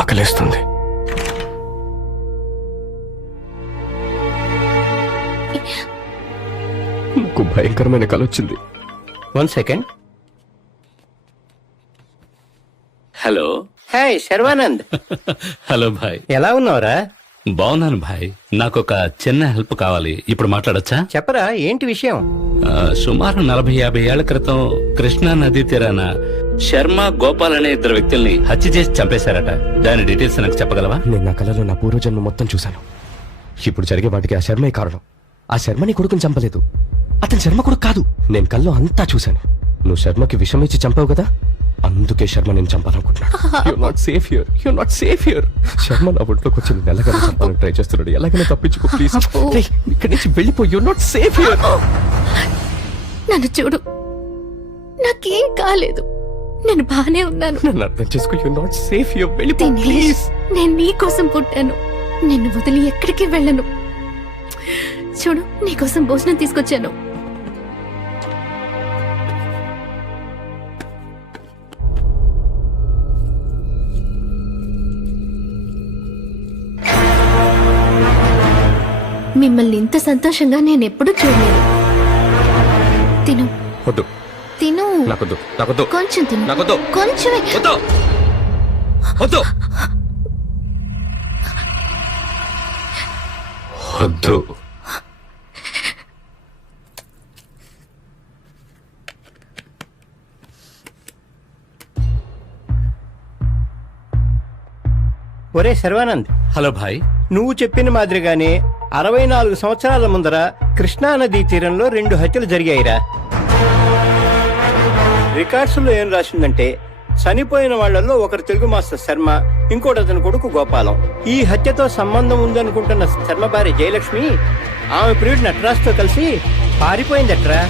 ఆకలేస్తుంది. నాకు భయంకరమైన కల వచ్చింది. 1 second. Hello. Hi Sharwanand. Hello భాయ్, ఎలా ఉన్నావురా? బాగున్నాను భాయ్. నాకు ఒక చిన్న హెల్ప్ కావాలి. ఇప్పుడు మాట్లాడొచ్చా? చెప్పరా, ఏంటి విషయం? సుమారు 40-50 ఏళ్ల క్రితం కృష్ణా నదీ తీరాన శర్మ, గోపాల్ అనే 2 వ్యక్తుల్ని హత్య చేసి చంపేశారట. దాని డీటెయిల్స్ నాకు చెప్పగలవా? నేను నా కలలో నా పూర్వజన్మ మొత్తం చూశాను. ఇప్పుడు జరిగే వాటికి ఆ శర్మే కారణం. ఆ శర్మని కొడుకుని చంపలేదు, అతని శర్మ కొడుకు కాదు. నేను కల్లో అంతా చూశాను. నువ్వు శర్మకి విషం ఇచ్చి చంపావు కదా, అందుకే శర్మ నేను చంపాలనుకుంటున్నాడు. You're not safe here. You're not safe here. Sharma నా ఒంట్లోకి వచ్చి నేను ఎలాగైనా చంపాలని ట్రై చేస్తున్నాడు. ఎలాగైనా తప్పించుకో ప్లీజ్. ఇక్కడి నుంచి వెళ్ళిపో. You're not safe here. నన్ను చూడు, నాకేం కాలేదు, నేను బానే ఉన్నాను. నన్ను అర్థం చేసుకో. You're not safe here. వెళ్ళిపో ప్లీజ్. నేను నీ కోసం పుట్టాను, నిన్ను వదిలి ఎక్కడికి వెళ్ళను. చూడు, నీకోసం భోజనం తీసుకొచ్చాను. మిమ్మల్ని ఇంత సంతోషంగా నేను ఎప్పుడూ చూడలేదు. తిను. వద్దు. తిను. నాకొద్దు. నాకొద్దు. కొంచెం తిను. నాకొద్దు. కొంచెమే. వద్దు. వద్దు. వద్దు. ఒరే శర్వానంద్, హలో భాయ్. నువ్వు చెప్పిన మాదిరిగానే 64 సంవత్సరాల ముందర కృష్ణా నదీ తీరంలో 2 హత్యలు జరిగాయిరా. రికార్డ్స్ లో ఏం రాసిందంటే, చనిపోయిన వాళ్లలో ఒకరు తెలుగు మాస్టర్ శర్మ, ఇంకోటి అతని కొడుకు గోపాలం. ఈ హత్యతో సంబంధం ఉందనుకుంటున్న శర్మ భార్య జయలక్ష్మి ఆమె ప్రియుడు నటరాజ్ తో కలిసి పారిపోయిందట్రా.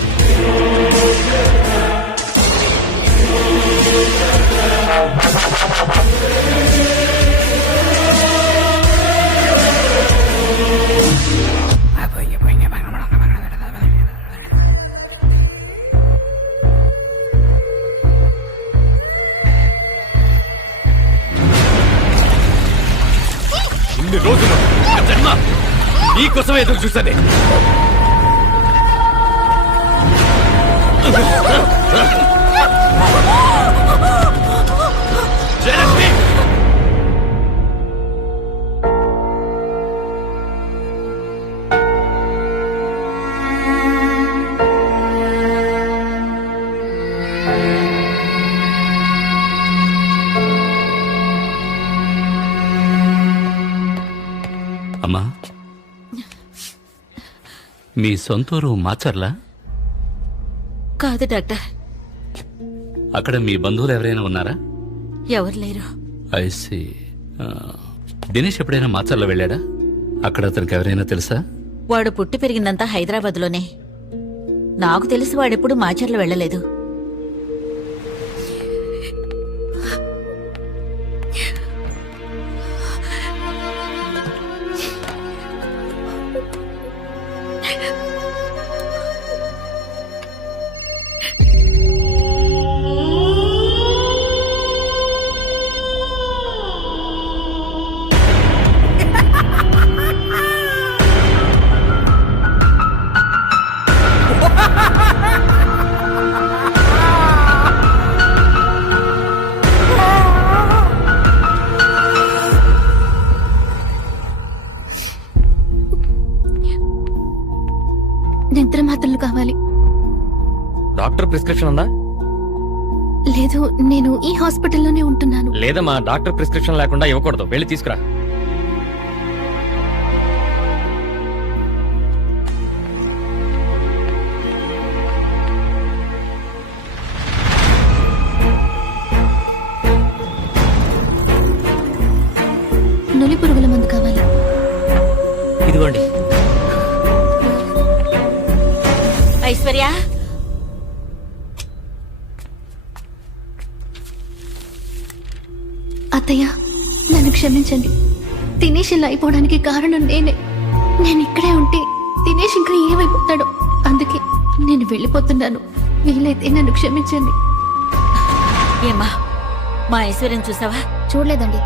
ఇన్ని రోజులు జన్మ నీకోసమే ఎదురు చూసానే. జయలక్ష్మి, అమ్మా, మీ సొంతూరు మాచర్లా? కాదు డాక్టర్. అక్కడ మీ బంధువులు ఎవరైనా ఉన్నారా? ఎవరు లేరు. ఐసి. దినేష్ ఎప్పుడైనా మాచర్లో వెళ్ళాడా? అక్కడ అతనికి ఎవరైనా తెలుసా? వాడు పుట్టి పెరిగిందంతా హైదరాబాద్లోనే. నాకు తెలిసి వాడెప్పుడు మాచర్లు వెళ్ళలేదు. నిద్ర మాత్రలు కావాలి. డాక్టర్ ప్రిస్క్రిప్షన్ ఉందా? లేదు, నేను ఈ హాస్పిటల్లోనే ఉంటున్నాను. లేదమ్మా, డాక్టర్ ప్రిస్క్రిప్షన్ లేకుండా ఇవ్వకూడదు. వెళ్ళి తీసుకురా. నులి పురుగుల మందు కావాలి. ఇదిగోండి. ఐశ్వర్య, అత్తయ్య, నన్ను క్షమించండి. దినేష్ ఇలా అయిపోవడానికి కారణం నేనే. నేను ఇక్కడే ఉంటే దినేష్ ఇంకా ఏమైపోతాడో. అందుకే నేను వెళ్ళిపోతున్నాను. వీలైతే నన్ను క్షమించండి. ఏమ్మా, మా ఐశ్వర్యం చూసావా? చూడలేదండి.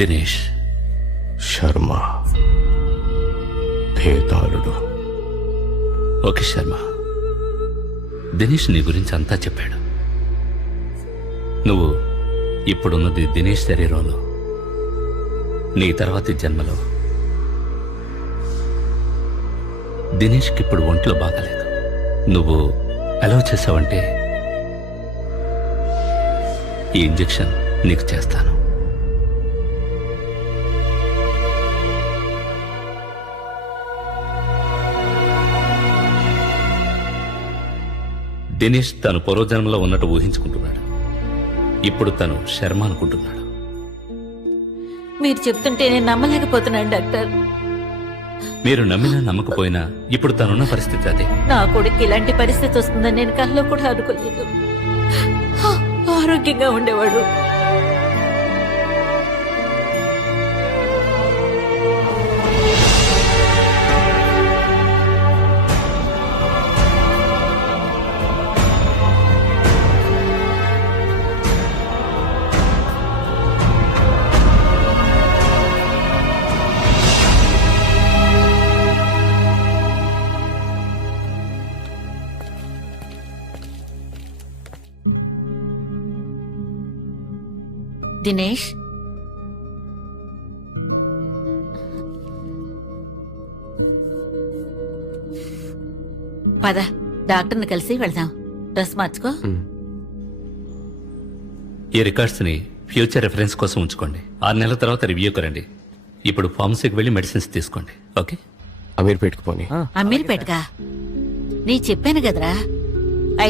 దినేష్, శర్మ భేతాళుడు. ఓకే శర్మ, దినేష్ నీ గురించి అంతా చెప్పాడు. నువ్వు ఇప్పుడున్నది దినేష్ శరీరంలో, నీ తర్వాతి జన్మలో. దినేష్కి ఇప్పుడు ఒంట్లో బాగాలేదు. నువ్వు అలౌ చేసావంటే ఈ ఇంజెక్షన్ నీకు చేస్తాను. దినేష్ తను పూర్వజన్మలో ఉన్నట్టు ఊహించుకుంటున్నాడు. ఇప్పుడు తను శర్మ అనుకుంటున్నాడు. మీరు చెప్తుంటే నేను నమ్మలేకపోతున్నాను డాక్టర్. మీరు నమ్మినా నమ్మకపోయినా ఇప్పుడు తనున్న పరిస్థితి అదే. నా కొడుకు ఇలాంటి పరిస్థితి వస్తుందని నేను కల్లో కూడా అనుకోలేదు. ఆరోగ్యంగా ఉండేవాడు. దినేష్, పద డాక్టర్ని కలిసి వెళ్దాం. డ్రెస్ మార్చుకో. ఈ రికార్డ్స్ ని ఫ్యూచర్ రెఫరెన్స్ కోసం ఉంచుకోండి. 6 నెలల తర్వాత రివ్యూకి రండి. ఇప్పుడు ఫార్మసీకి వెళ్ళి మెడిసిన్స్ తీసుకోండి. ఓకే? అమీర్పేట్కి పోనీ. అమీర్పేటగా? నీ చెప్పాను కదరా,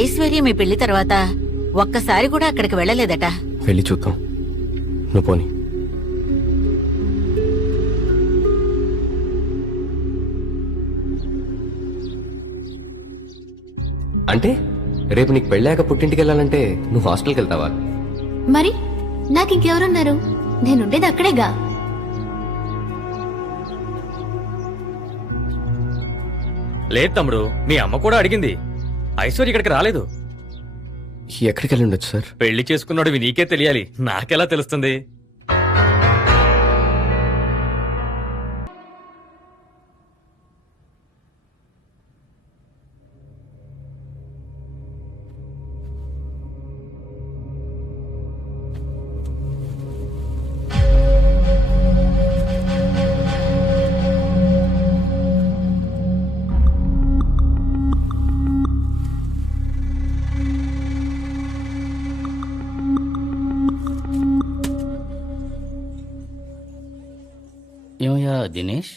ఐశ్వర్య మీ పెళ్లి తర్వాత ఒక్కసారి కూడా అక్కడికి వెళ్ళలేదట. వెళ్ళి చూద్దాం. నువ్వు పోనీ. అంటే రేపు నీకు పెళ్ళాక పుట్టింటికి వెళ్ళాలంటే నువ్వు హాస్టల్కి వెళ్తావా? మరి నాకు ఇంకెవరున్నారు? నేనుండేది అక్కడేగా. లేదు తమ్ముడు, మీ అమ్మ కూడా అడిగింది. ఐశ్వర్య ఇక్కడికి రాలేదు. ఎక్కడికి వెళ్ళి ఉండొచ్చు సార్? పెళ్లి చేసుకున్నాడు నీకే తెలియాలి, నాకెలా తెలుస్తుంది? ఏమయ్యా దినేష్,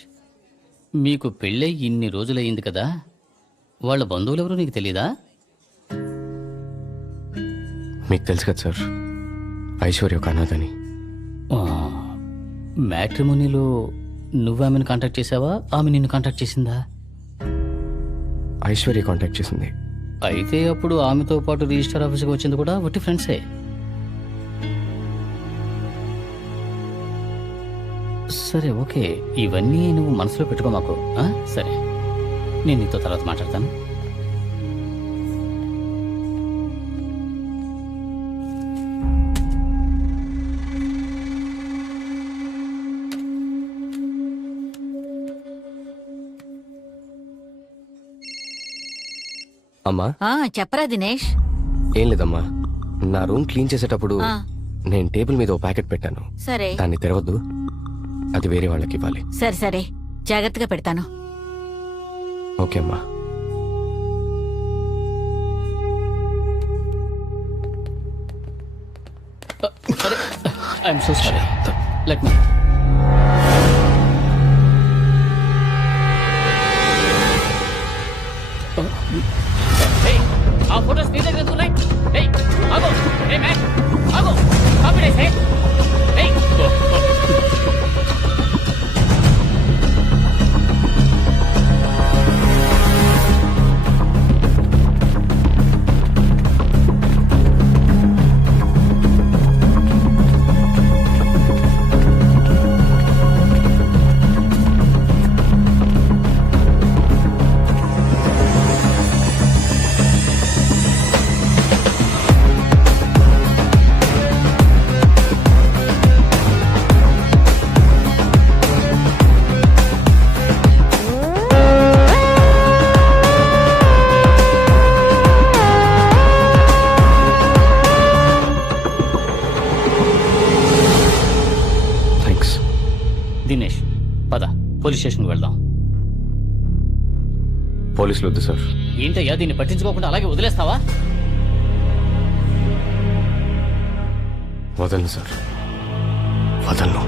మీకు పెళ్ళై ఇన్ని రోజులయ్యింది కదా, వాళ్ళ బంధువులెవరూ నీకు తెలీదా? మీకు తెలుసు కదా సార్, ఐశ్వర్య ఒక అనాథని. మ్యాట్రిమోనీలో నువ్వు ఆమెను కాంటాక్ట్ చేసావా, ఆమె నిన్ను కాంటాక్ట్ చేసిందా? ఐశ్వర్య కాంటాక్ట్ చేసింది. అయితే అప్పుడు ఆమెతో పాటు రిజిస్టర్ ఆఫీస్కి వచ్చింది కూడా వట్టి ఫ్రెండ్సే. సరే ఓకే, ఇవన్నీ నువ్వు మనసులో పెట్టుకో మాకు. సరే, నేను నీతో తర్వాత మాట్లాడతాను. అమ్మా. చెప్పరా దినేష్? ఏం లేదమ్మా, నా రూమ్ క్లీన్ చేసేటప్పుడు ఆ. నేను టేబుల్ మీద ఓ ప్యాకెట్ పెట్టాను. సరే దాన్ని తెరవద్దు, అది వేరే వాళ్ళకి ఇవ్వాలి. సరే సరే జాగ్రత్తగా పెడతాను. ఓకే అమ్మా. I'm so sorry. Let me. ఆ ఫోటోస్ నీ దగ్గర ఉన్నాయి. ఏయ్ ఆగో. ఏ మ్యాన్ ఆగో. కాంపిడేస్ ఏ. ఏయ్ థ్యాంక్స్. దినేష్ పద పోలీస్ స్టేషన్కి వెళ్దాం. పోలీసులు వద్దు సార్. ఏంటయ్యా దీన్ని పట్టించుకోకుండా అలాగే వదిలేస్తావా? వదలను సార్, వదలను.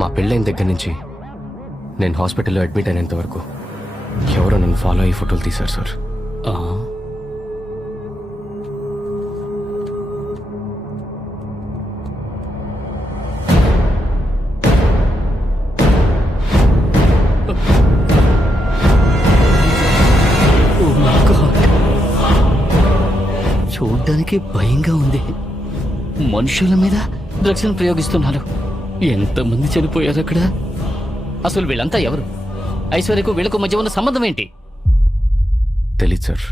మా పెళ్ళైన దగ్గర నుంచి నేను హాస్పిటల్లో అడ్మిట్ అయినంత వరకు ఎవరో నన్ను ఫాలో అయ్యి ఫోటోలు తీశారు సార్. ఆ, చూడ్డానికి భయంగా ఉంది. మనుషుల మీద డ్రగ్స్ ప్రయోగిస్తున్నారు. ఎంతమంది చనిపోయారు అక్కడ? అసలు వీళ్ళంతా ఎవరు? ఐశ్వర్యకు వీళ్ళకు మధ్య ఉన్న సంబంధం ఏంటి? తెలీదు సార్.